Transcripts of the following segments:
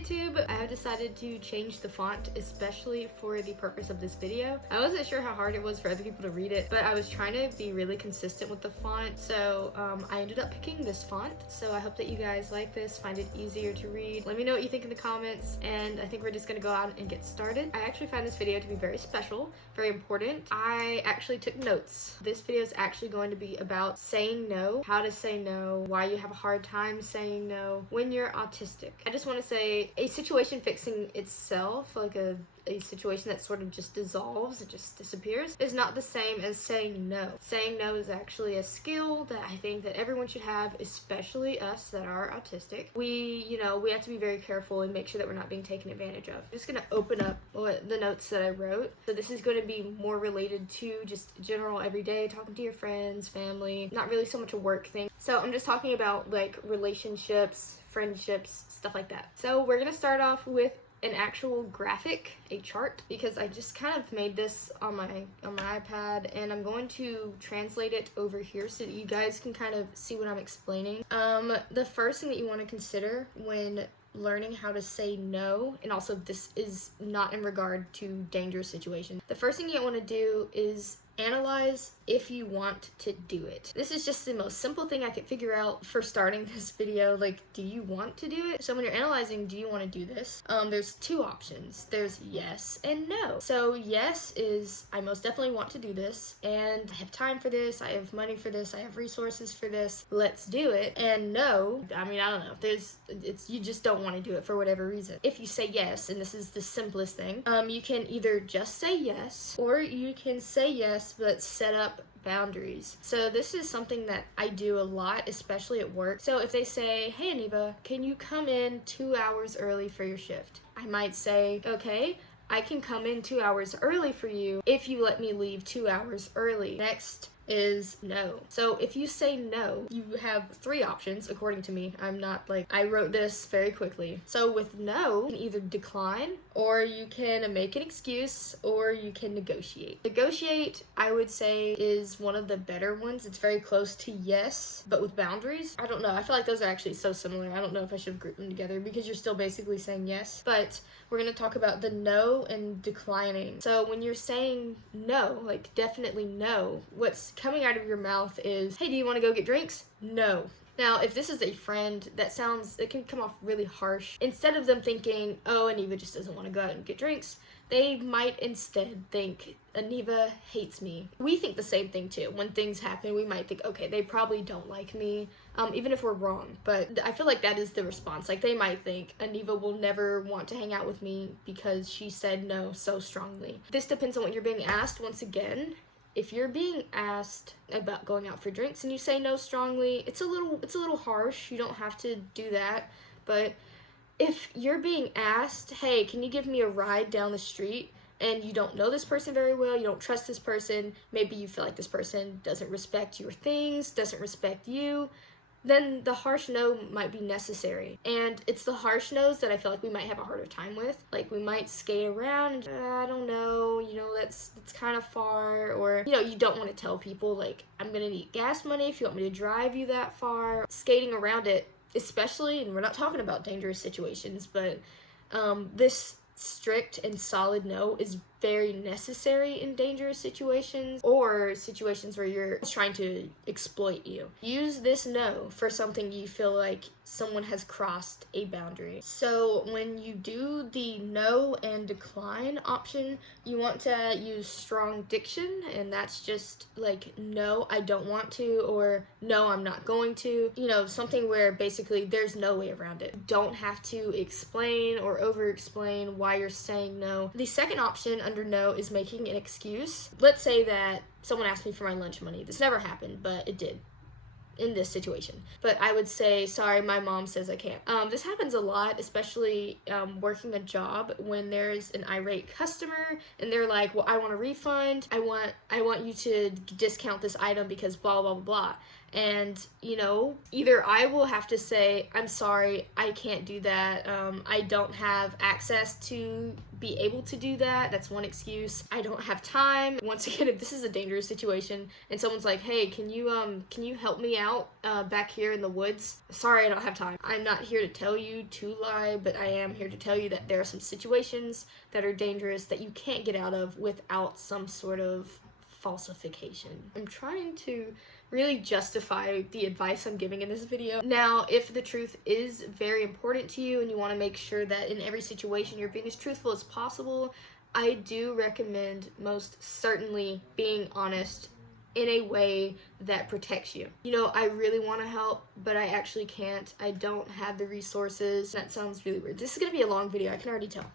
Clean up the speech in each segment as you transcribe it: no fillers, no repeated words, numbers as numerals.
YouTube. I have decided to change the font, especially for the purpose of this video. I wasn't sure how hard it was for other people to read it, but I was trying to be really consistent with the font, so I ended up picking this font. So I hope that you guys like this, find it easier to read. Let me know what you think in the comments, and I think we're just gonna go out and get started. I actually find this video to be very special, very important. I actually took notes. This video is actually going to be about saying no, how to say no, why you have a hard time saying no when you're autistic. I just want to say a situation fixing itself, like a situation that sort of just dissolves, it just disappears, is not the same as saying no. Saying no is actually a skill that I think that everyone should have, especially us that are autistic. We have to be very careful and make sure that we're not being taken advantage of. I'm just gonna open up the notes that I wrote. So this is going to be more related to just general everyday talking to your friends, family, not really so much a work thing. So I'm just talking about like relationships, friendships, stuff like that. So we're gonna start off with an actual graphic, a chart, because I just kind of made this on my iPad, and I'm going to translate it over here so that you guys can kind of see what I'm explaining. The first thing that you want to consider when learning how to say no, and also this is not in regard to dangerous situations, the first thing you want to do is analyze if you want to do it. This is just the most simple thing I could figure out for starting this video. Like, do you want to do it? So when you're analyzing, do you want to do this? There's two options. There's yes and no. So yes is, I most definitely want to do this, and I have time for this, I have money for this, I have resources for this, let's do it. And no, I mean, I don't know, you just don't want to do it for whatever reason. If you say yes, and this is the simplest thing, you can either just say yes, or you can say yes but set up boundaries. So this is something that I do a lot, especially at work. So if they say, hey Aniva, can you come in 2 hours early for your shift? I might say, okay, I can come in 2 hours early for you if you let me leave 2 hours early. Next is no. So if you say no, you have three options, according to me. I wrote this very quickly. So with no, you can either decline, or you can make an excuse, or you can negotiate. Negotiate, I would say, is one of the better ones. It's very close to yes, but with boundaries. I don't know, I feel like those are actually so similar. I don't know if I should have grouped them together because you're still basically saying yes. But we're gonna talk about the no and declining. So when you're saying no, like definitely no, what's coming out of your mouth is, hey, do you want to go get drinks? No. Now, if this is a friend, it can come off really harsh. Instead of them thinking, oh, Aniva just doesn't want to go out and get drinks, they might instead think, Aniva hates me. We think the same thing too. When things happen, we might think, okay, they probably don't like me, even if we're wrong. But I feel like that is the response. Like, they might think, Aniva will never want to hang out with me because she said no so strongly. This depends on what you're being asked. Once again, if you're being asked about going out for drinks and you say no strongly, it's a little harsh. You don't have to do that. But if you're being asked, hey, can you give me a ride down the street, and you don't know this person very well, you don't trust this person, maybe you feel like this person doesn't respect your things, doesn't respect you, then the harsh no might be necessary. And it's the harsh no's that I feel like we might have a harder time with. Like, we might skate around and I don't know, that's kind of far, or you don't want to tell people like, I'm gonna need gas money if you want me to drive you that far. Skating around it, especially, and we're not talking about dangerous situations, but this strict and solid no is very necessary in dangerous situations, or situations where you're trying to exploit you. Use this no for something you feel like someone has crossed a boundary. So when you do the no and decline option, you want to use strong diction, and that's just like, no, I don't want to, or no, I'm not going to. Something where basically there's no way around it. You don't have to explain or over-explain why you're saying no. The second option under no is making an excuse. Let's say that someone asked me for my lunch money. This never happened, but it did in this situation. But I would say, sorry, my mom says I can't. This happens a lot, especially working a job, when there's an irate customer and they're like, well, I want a refund. I want you to discount this item because blah, blah, blah, blah. And, you know, either I will have to say, I'm sorry, I can't do that. I don't have access to be able to do that. That's one excuse. I don't have time. Once again, if this is a dangerous situation and someone's like, hey, can you help me out back here in the woods? Sorry, I don't have time. I'm not here to tell you to lie, but I am here to tell you that there are some situations that are dangerous that you can't get out of without some sort of falsification. I'm trying to really justify the advice I'm giving in this video. Now, if the truth is very important to you and you want to make sure that in every situation you're being as truthful as possible, I do recommend most certainly being honest in a way that protects you. You know, I really want to help, but I actually can't. I don't have the resources. That sounds really weird. This is going to be a long video, I can already tell,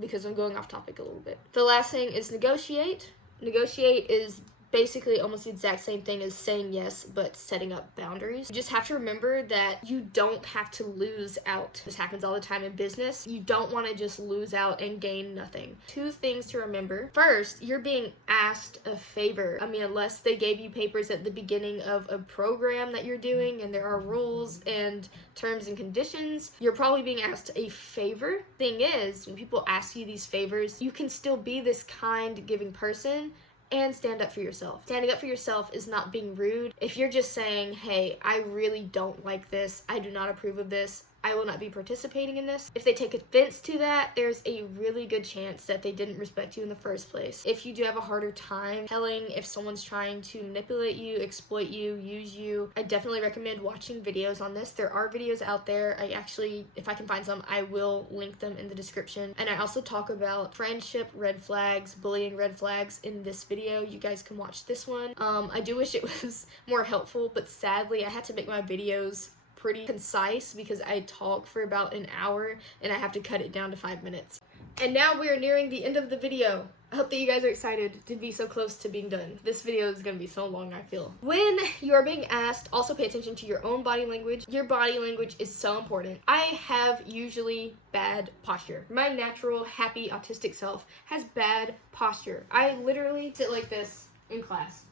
because I'm going off topic a little bit. The last thing is negotiate. Negotiate is basically almost the exact same thing as saying yes, but setting up boundaries. You just have to remember that you don't have to lose out. This happens all the time in business. You don't want to just lose out and gain nothing. Two things to remember. First, you're being asked a favor. I mean, unless they gave you papers at the beginning of a program that you're doing and there are rules and terms and conditions, you're probably being asked a favor. Thing is, when people ask you these favors, you can still be this kind, giving person and stand up for yourself. Standing up for yourself is not being rude. If you're just saying, hey, I really don't like this, I do not approve of this, I will not be participating in this. If they take offense to that, there's a really good chance that they didn't respect you in the first place. If you do have a harder time telling if someone's trying to manipulate you, exploit you, use you, I definitely recommend watching videos on this. There are videos out there. I actually, if I can find some, I will link them in the description. And I also talk about friendship red flags, bullying red flags in this video. You guys can watch this one. I do wish it was more helpful, but sadly I had to make my videos pretty concise because I talk for about an hour and I have to cut it down to 5 minutes. And now we are nearing the end of the video. I hope that you guys are excited to be so close to being done. This video is going to be so long, I feel. When you are being asked, also pay attention to your own body language. Your body language is so important. I have usually bad posture. My natural, happy, autistic self has bad posture. I literally sit like this in class,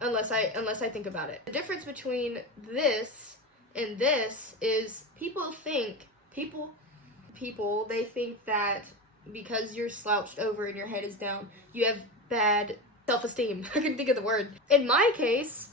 unless I think about it. The difference between this and this is people think that because you're slouched over and your head is down, you have bad self-esteem. I couldn't think of the word. In my case,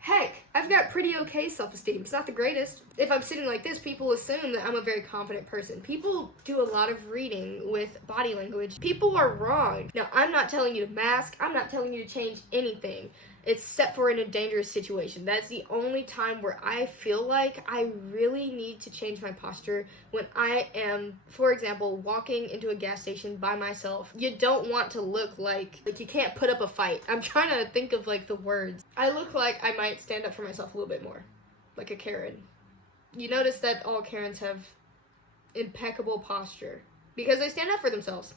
heck, I've got pretty okay self-esteem. It's not the greatest. If I'm sitting like this, people assume that I'm a very confident person. People do a lot of reading with body language. People are wrong. Now, I'm not telling you to mask. I'm not telling you to change anything, except for in a dangerous situation. That's the only time where I feel like I really need to change my posture. When I am, for example, walking into a gas station by myself. You don't want to look like you can't put up a fight. I'm trying to think of like the words. I look like I might stand up for myself a little bit more, like a Karen. You notice that all Karens have impeccable posture because they stand up for themselves.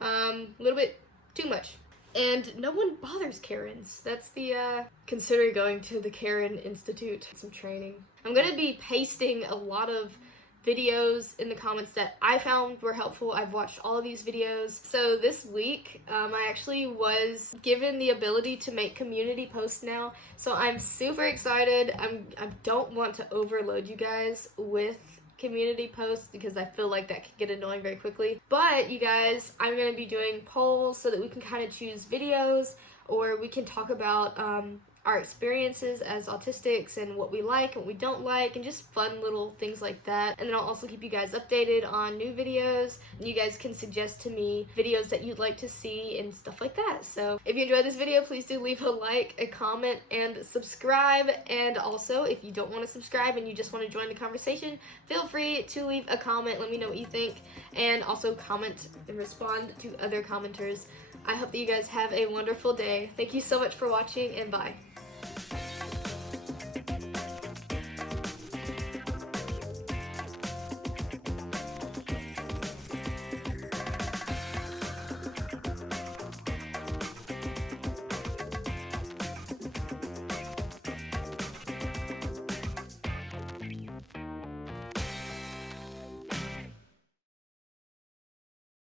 A little bit too much. And no one bothers Karens. That's the, consider going to the Karen Institute, some training. I'm gonna be pasting a lot of videos in the comments that I found were helpful. I've watched all of these videos. So this week, I actually was given the ability to make community posts now. So I'm super excited. I don't want to overload you guys with community posts because I feel like that can get annoying very quickly. But you guys, I'm going to be doing polls so that we can kind of choose videos, or we can talk about our experiences as autistics and what we like and what we don't like, and just fun little things like that. And then I'll also keep you guys updated on new videos, and you guys can suggest to me videos that you'd like to see and stuff like that. So if you enjoyed this video, please do leave a like, a comment, and subscribe. And also, if you don't want to subscribe and you just want to join the conversation, feel free to leave a comment. Let me know what you think, and also comment and respond to other commenters. I hope that you guys have a wonderful day. Thank you so much for watching, and bye.